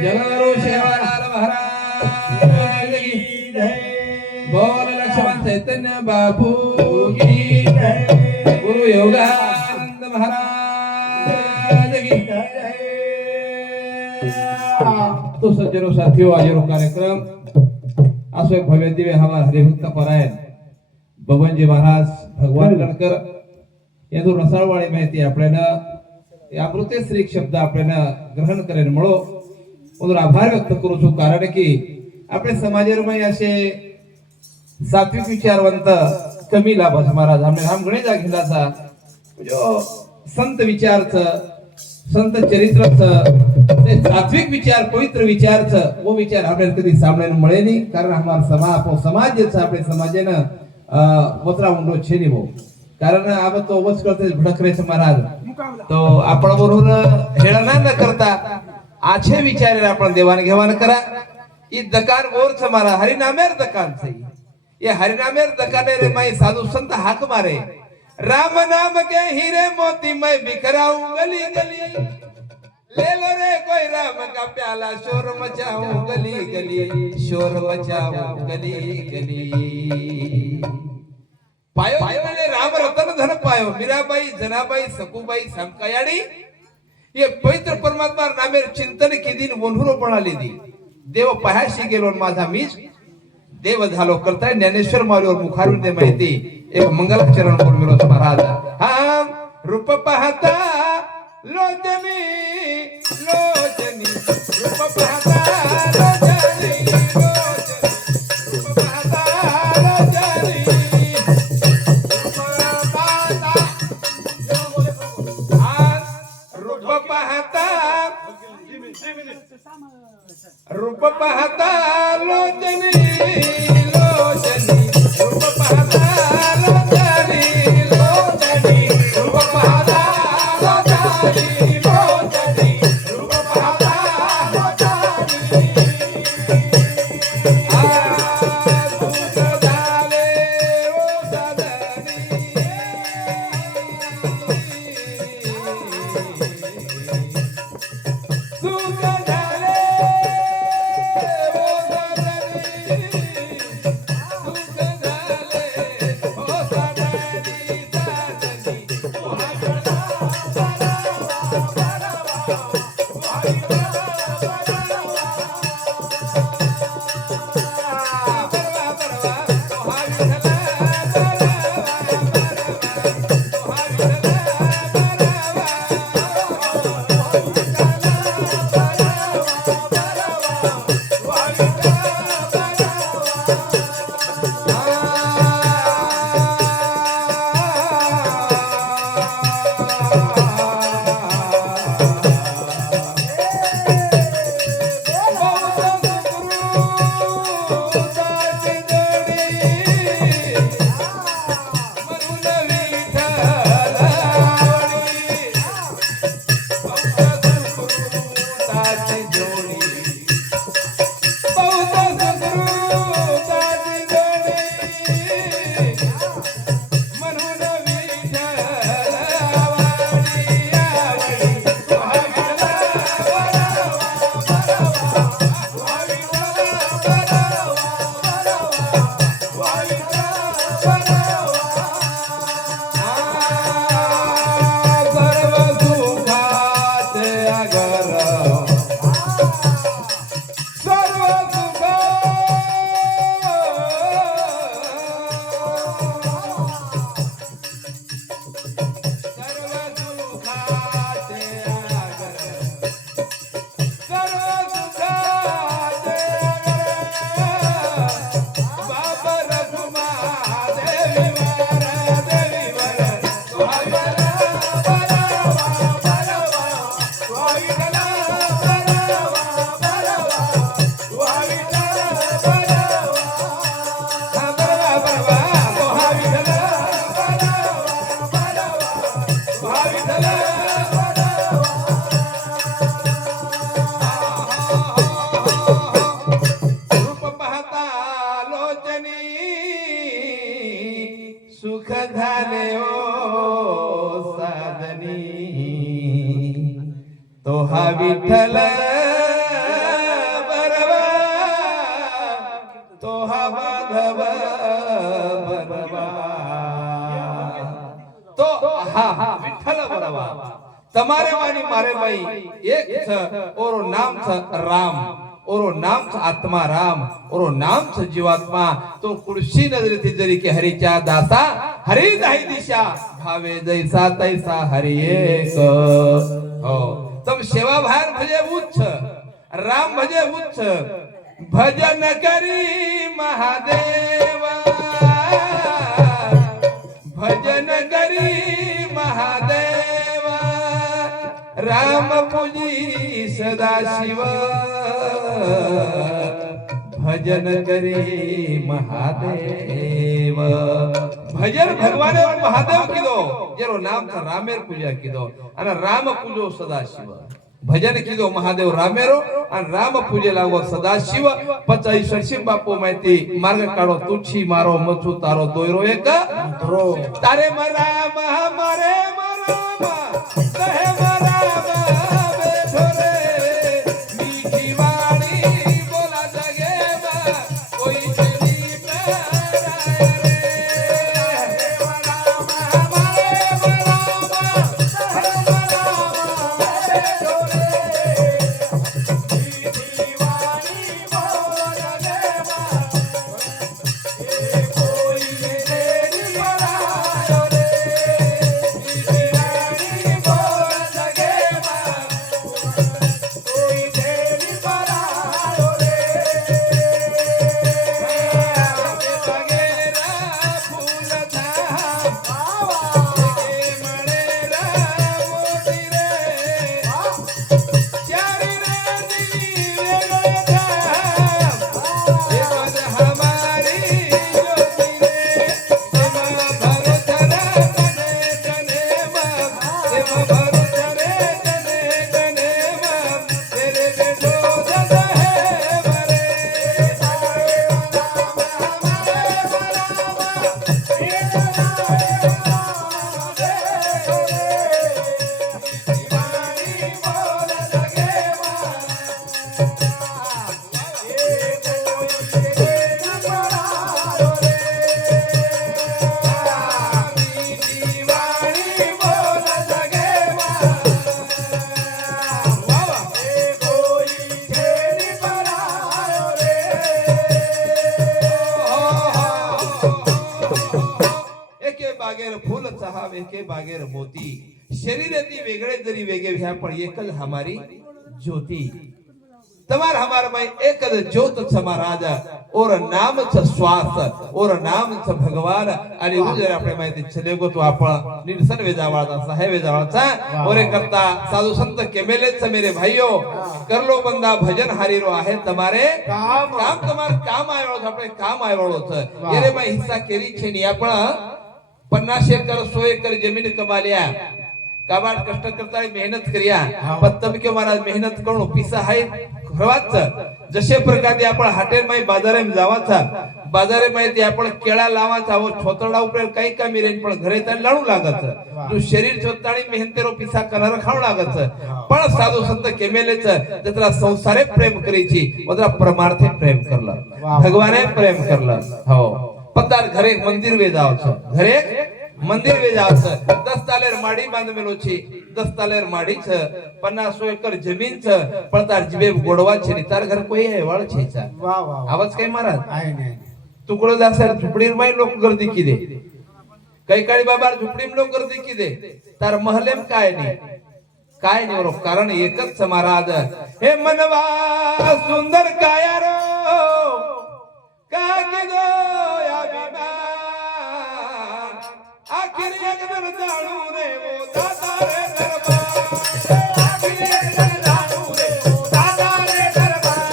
जगद्गुरु सेवालाल महाराज की बोल लक्ष्मण चैतन्य बापू की गुरु योगानंद महाराज की तो सज्जनो साथियों आजरो कार्यक्रम असो एक भव्य दिव्य हवा हरिभक्त परायण बबनजी महाराज भगवान गणकर यातून रसाळवाडी माहिती आपल्याला अमृतेश्री शब्द आपल्याला ग्रहण करेन म्हणो म्हणून आभार व्यक्त करू छु कारण की आपल्या समाजामध्ये असे सात्विक विचारवंत कमी लाभस महाराज आम्ही हम गणे जागिलाचा जो संत विचारच संत चरित्रच ते सात्विक विचार पवित्र विचारच वो विचार आपल्याला कधी सामने मिळे नाही कारण हमारा समाज आपल्या समाजाने वत्रा म्हणलो छे नहीं वो कारण अब तो वच करते भडकरेच महाराज तो आपण बरोबर हेळना न करता आछे विचारे आपण देवान घेवान करा ई दकान वोरच मारा हरिनामेर दकान सही ये हरिनामेर दकाने रे मैं साधु संत हाक मारे राम नाम के हीरे मोती मैं बिखराऊं गली गली ले लो रे कोई राम का प्याला शोर मचाऊं गली गली शोर मचाऊं गली गली पायो ने राम रतन धन पायो मीराबाई जनाबाई सकुबाई समकायाडी ये पवित्र परमात्मा नामेर चिंतन किदीन वंढुरो पणाली दी देव पहाशी गेलो माझा मीच देव झालो करताय ज्ञानेश्वर मारीवर मुखारून ते माहिती एक मंगलाचरण करून मिळवतो महाराज हा रूप पाहता लोचनी लोचनी रूप पाहता लोचनी लोचनी रूप पाहता लोचनी रूप पाहता लोचनी लोचनी रूप पाहता लोचनी लोचनी रूप पाहता लोचनी लोचनी रूप पाहता लोचनी Why तो हा विठ्ठल बरवा, तो हा माधव बरवा, तो हा विठ्ठल बरवा. તમારે માની મારે ભાઈ એક છે ઓરો નામ છે રામ, ઓરો નામ છે આત્મા રામ, ઓરો નામ છે જીવાત્મા. तो कुडशी नजरेती जरी की हरीच्या दासा हरी दाही दिशा भावे जैसा तैसा हरी एक. हो तम सेवा बाहेर भजे उच्च राम भजे उच्च भजन करी महादेव, भजन करी महादेव, राम पूजी सदा शिव, भजन करे महादेव. भजन भगवान महादेव कीधो जेरो नाम था रामेर पूजा कीधो અને રામ પૂજો સદાશિવ. ભજન કીધો મહાદેવ રામેરો અને રામ પૂજે લાગો સદાશિવ. પચાઈ સરસિંહ બાપુ માહિતી માર્ગ કાઢો તુછી મારો મથુ તારો દોયરો એક તારે મરામ મારે મરામ કહે મરામ બેઠો રે મીઠી વાણી બોલા જગે કોઈ તેની પ્યારા के बागेर मोती. शरीराती वेगळे जरी वेगळे व्या पण एकच हमारी ज्योती. तमार हमार में एकच ज्योत छ महाराज और नाम छ श्वास और नाम छ भगवान. आणि जर आपले माहिती चले गो तो आपण निरसन वेजावाळा साहेब वेजावाळाचा ओरे करता साधू संत केमेले छ मेरे भाइयों कर लो बंदा भजन हारीरो आहे तमारे काम तमार काम आयो આપણે काम आयो छ एरे में हिस्सा केरी છે ની आपण 50 एकर 100 एकर जमीन कमाल्या काबाड कष्ट करता मेहनत करिया पण तब के महाराज मेहनत करू पिसा आहे खरवाच. जसे प्रकारे आपण हाटेल मध्ये बाजारे जावाचा बाजारे मध्ये आपण केळा लावाचा व छोतडा उपर काही कमी रेन पण घरे त्याला लाडू लागत. जो शरीर छोताणी मेहनतेरो पिसा करणार खाऊ लागत. पण साधू संत केमेलेच त्याला संसारे प्रेम करीची मधला परमार्थे प्रेम करला भगवाने प्रेम करला. हो पतार घरे मंदिर वे जाव छ घरे मंदिर वे जाव छ 10 तालेर माडी बांधमेलो छी 10 तालेर माडी छ 50 एकर जमीन छ पण तार जीवे गोडवा छे नि तार घर कोई है वाळ छे चा. वाह वाह आवाज काय महाराज आहे नाही तुकडो दासर झुपडीर माई लोक गर्दी किदे काही काळी बाबार झुपडीम लोक गर्दी किदे तार महलेम काय नाही रो कारण एकच महाराज हे मनवा सुंदर काया रो का किदो या बिमान आखिर एक दिन जाणू रे वो दादा रे दरबार आखिर एक दिन जाणू रे वो दादा रे दरबार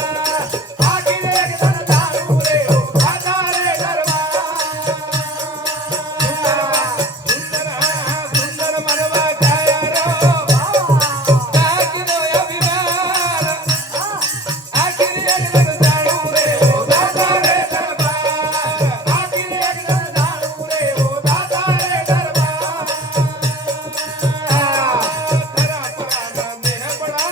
आखिर एक दिन जाणू रे वो दादा रे दरबार. सुंदर मनवा काया रो का किदो या बिमान आखिर एक दिन जाणू रे वो दादा रे दरबार आखिर एक दिन जाणू रे वो दादा रे दरबार. खरा पराना मेह बड़ा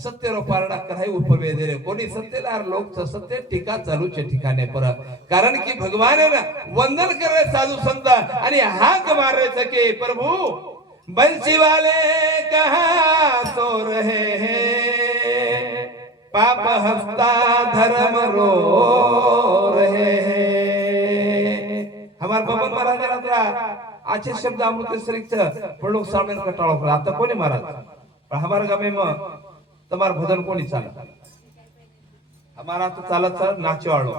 सत्यरो पारडा कराई उपवे दे रे कोणी सत्यलार लोक सत्य टीका चालूच ठिकाणे पर कारण की भगवान वंदन करे साधू संत आणि हाक मारायचं की प्रभु बंसी वाले कहां सो रहे हैं पाप हस्ता धर्म रो रहे हैं हमार बबन महाराज रात्रा आचे शब्द अमृत श्रीच पडलो सामने कटाळो आता कोणी महाराज हमार गामे में तुम्हार भजन कोणी चालत हमारा तो चालत चालत नाचो आलो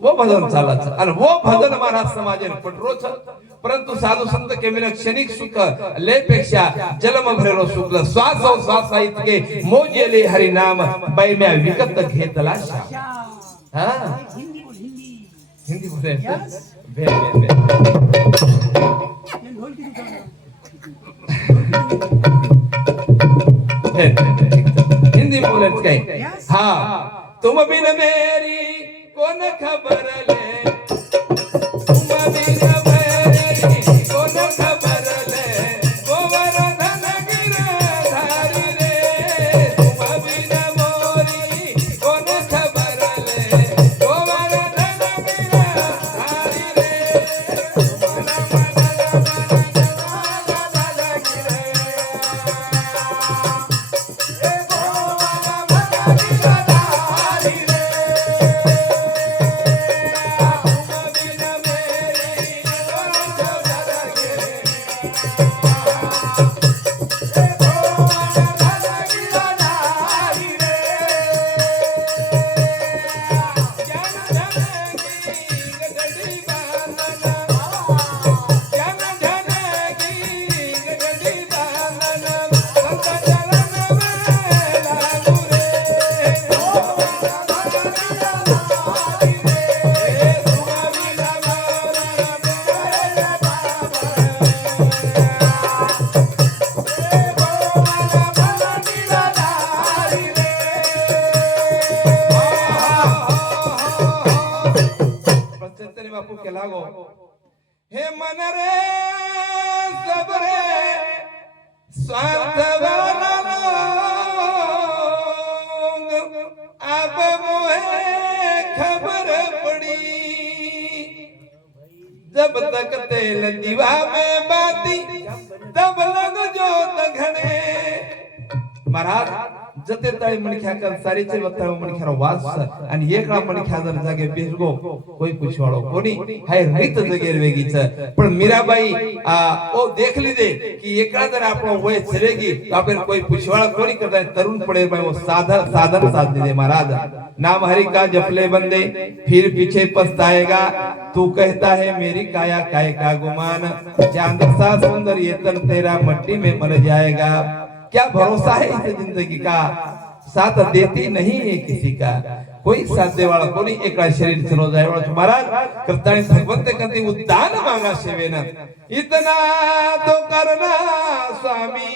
वो भजन चालत आणि वो भजन महाराज समाजे पटरोच परंतु साधू संत केमिन क्षणिक सुख लेपेक्षा जलम भरेलो सुख श्वास श्वास इतके मोजेले हरि नाम बैम्या विकत घेतला हा हिंदी बोले हिंदी बोले काय हाँ तुम बिन मेरी कौन खबर ले तुम बिन मेरी कौन खबर ले गोवर्धन गिरधारी रे तुम बिन मोरी कौन खबर ले गोवर्धन गिरधारी हे मन रे सबरे स्वार्थ वाला लोग अब मोहे खबर पड़ी जब तक तेल दीवा में बाती तब लग जो तघणे महाराज जते ताळी मणख्या कर सारीचे वताळ मणख्यारो वास आणि एकळा मणख्या जर जागे बेसगो कोई पूछवाळो कोणी हाय रीत जगे वेगीच पण मीराबाई ओ देख लीजे कि एकळा जर आपलो वय चलेगी तो आपण कोई पूछवाळा कोणी करता तरुण पड़े भाई वो साधन साध दे महाराज नाम हरि का जपले बंदे फिर पीछे पछताएगा तू कहता है मेरी काया काय का गुमान चांद सा सुंदर ये तन तेरा मट्टी में मर जाएगा क्या भरोसा है इस जिंदगी का साथ देती नहीं है किसी का कोई साथ दे वाला कोनी एकला शरीर चलो जाए वाला महाराज करताणी भगवंत कधी उद्दान मांगा सेवेना इतना तो करना स्वामी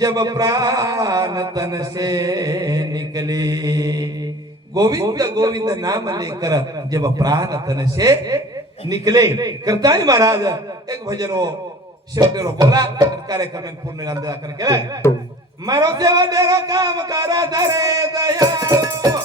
जब प्राण तन से निकले गोविंद गोविंद नाम लेकर जब प्राण तन से निकले करताणी महाराज एक भजन हो शेवटेरो बोला कार्यक्रम में पूर्ण गांधा करके मारो देवा डेरो काम करा धरे दया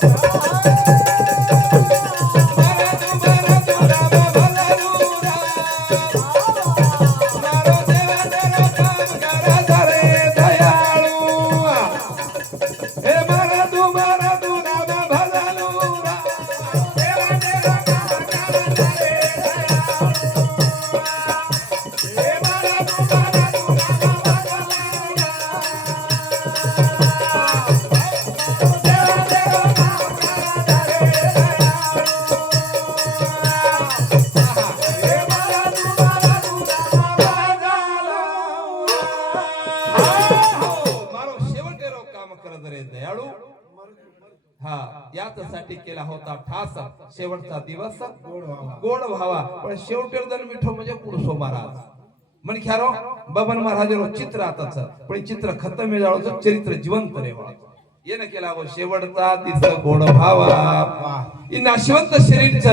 काम करत रे दयाळू. हा याच्यासाठी केला होता ठास शेवटचा दिवस गोड व्हावा. पण शेवटी मिठो म्हणजे पुरुषो महाराज म्हण ख्यारो बबन महाराज चित्र आताच पण चित्र खतम हे जाळो चरित्र जिवंत रे ये न केला हो शेवटचा दिस गोड व्हावा. इ नाशिवंत शरीरच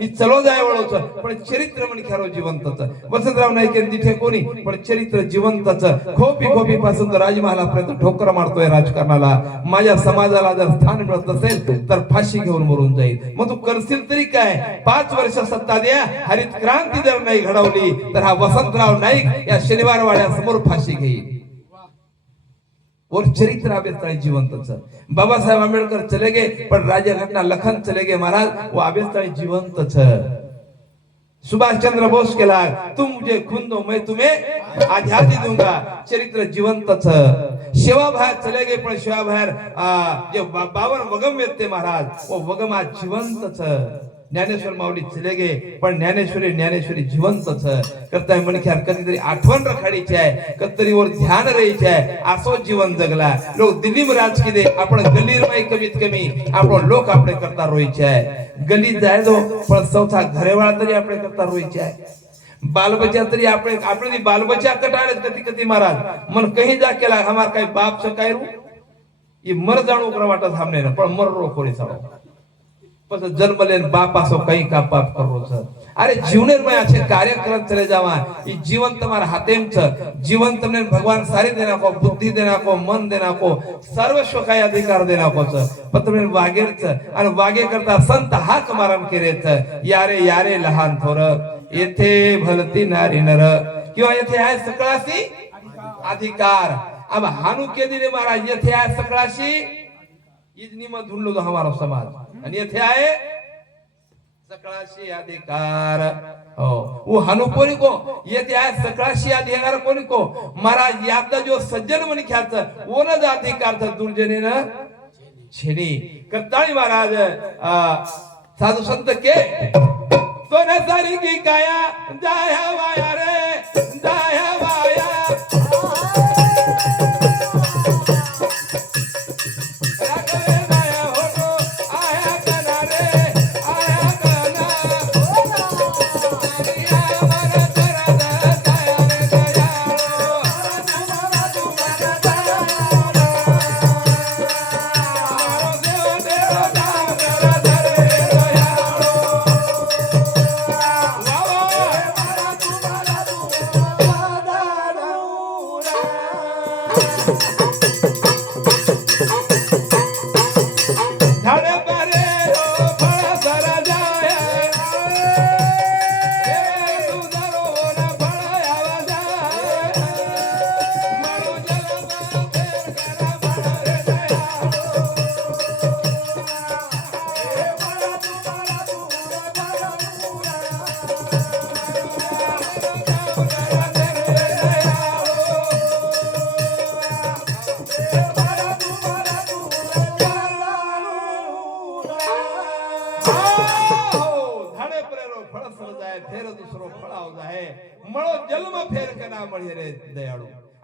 इ चलो जाय वळोच पण चरित्र म्हण ख्यारो जिवंतच. वसंतराव नाईक तिथे कोणी पण चरित्र जिवंतच. खोपी पासून राजमहालापर्यंत ठोकर मारतोय राजकारणाला. माझ्या समाजाला जर स्थान मिळत असेल तर फाशी घेऊन मरून जाईल. मग तू करशील तरी काय. 5 वर्ष सत्ता द्या हरित क्रांती जर नाही घडवली तर हा वसंतराव नाईक या शनिवार वाड्यासमोर फाशी घेईल. और चरित्र आबेताळी जिवंतच. बाबासाहेब आंबेडकर चले गए पण राज्य घटना लखन चले गए महाराज वो आबेताळी जिवंतच. सुभाष चंद्र बोस के लाग तुम मुझे खून दो मैं तुम्हें आजादी दूंगा. चरित्र जिवंतच. शिवा बाहेर चले गए पण शिवा बाहेर जे 52 वगम येते महाराज वो वगम आज जिवंतच. ज्ञानेश्वर माऊली चले गए पण ज्ञानेश्वरी जिवंतच. करताय मनख्यार कधीतरी आठवण रखाडीची आहे कधीतरी वर ध्यान राहायचे आहे. असो जीवन जगला लोक दिल्ली में राज किदे आपण गल्लीर माई कमीत कमी आपण लोक आपले करता रोयचे आहे. गली जाय दो पण चौथा घरेवाळा तरी आपले करता रोयचे आहे. बालबच्चा तरी આપણે बालबच्चा कटाळे कधी महाराज मन कहीं जा केला हमार काही बाप से काय रू ये मर जाणू कर वाटत हमने न पण मर रो कोणी साडो पस जन्म लेन बाप असो कहीं का पाप करो सर. अरे जीवनेर में अच्छे कार्यक्रम चले जावा. ये जीवन तुम्हारे हाथेम छ. जीवन तुमने भगवान सारी देना को बुद्धि देना को मन देना को सर्वस्व काय अधिकार देना को छ. पण तुम्ही वागेर छ आणि वागे करता संत हाक मारण केरे छ. यारे लहान थोर येथे भलती नारी नर किंवा येथे आहे सकळाशी अधिकार. अब हानु के दिने महाराज येथे आहे सकळाशी इजनी में ढूंढ लो हमारा समाज आणि येथे आहे सकळाशी अधिकार. हो वो हानु कोणी को येथे आहे सकळाशी अधिकार कोणी को महाराज यात जो सज्जन मन ख्याच वो न अधिकार था दुर्जने न छेनी. करताळी महाराज साधु संत के तो न सारी की काया जाया वाया रे जाया वाया.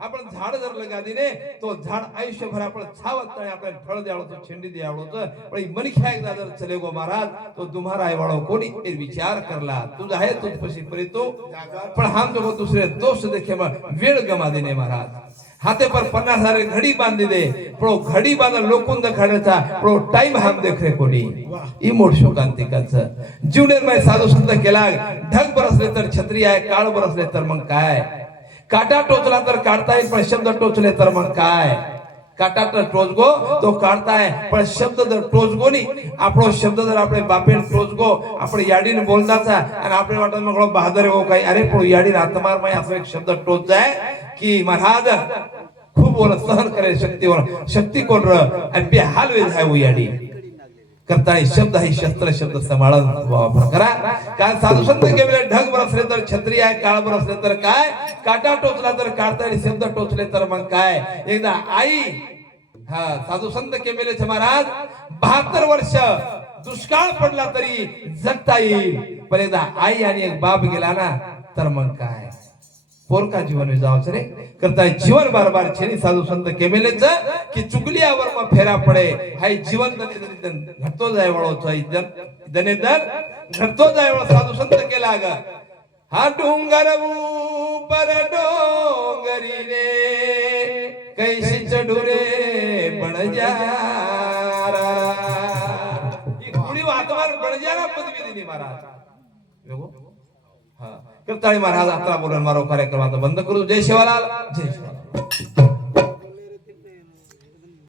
आपण झाड जर लगा दिले तो झाड आयुष्यभर आपण छावत नाही आपण फळ द्यावं तो छेंडी द्यावं पण मनख्या एकदा जर चले गो महाराज तो तुम्हारा आहे वाळो कोणी विचार करला तुझा आहे तुझ पशी परितो पण हम जो दूसरे दोष देखे वेळ गमा देने महाराज. हाथे पर 50,000 घड़ी बांध दे प्रो घड़ी बांध लोकुंद खड़ेचा प्रो टाइम हम देख रे कोणी ई मोठशो कांतिकाच जीवनेर में साधू संत केला. ढग बरसले तर छत्री आहे काळ बरसले तर मग काय. काटा टोचला तर काढता येईल पण शब्द टोचले तर मग काय. काटा तर टोचगो तो काढताय पण शब्द जर टोचगो नाही आपलो शब्द जर आपले बापेन टोचगो आपण याडीने बोलताचा आणि आपले वाटत मग बहादर हो काही अरे पण याडीने आत्मार माय असं एक शब्द टोच जाय की महाराज खूप वर सहन करे शक्ती कोण र आणि बेहाल वे जाय वो याडी करता शब्द है शस्त्र शब्द सांभाळून वापर करा. काय साधू संत केले ढग बरसले तर छत्री आहे काळ बरसले तर काय काटा टोचला तर काढता येईल शब्द टोचले तर मग काय. एकदा आई साधू संत केले महाराज 72 वर्ष दुष्काळ पडला तरी जगता येईल पण एकदा आई आणि एक बाप गेला ना तर मग काय. पोरका जीवन विजावच रे करताय जीवन बार बार छेनी साधू संत केमेलेच की चुकलियावर मग फेरा पडे हाय जीवन घटतो जाय वळो दनेदर घटतो जाय वळो साधू संत केला ग हा डोंगर ऊपर डोंगरी रे कैसी चढुरे बणजारा ही कुडी वातवार बणजारा पदवी दिली महाराज हा करताळी महाराज आता बोलून मारो कार्यक्रम आता बंद करू जय शिवलाल जय शिवलाल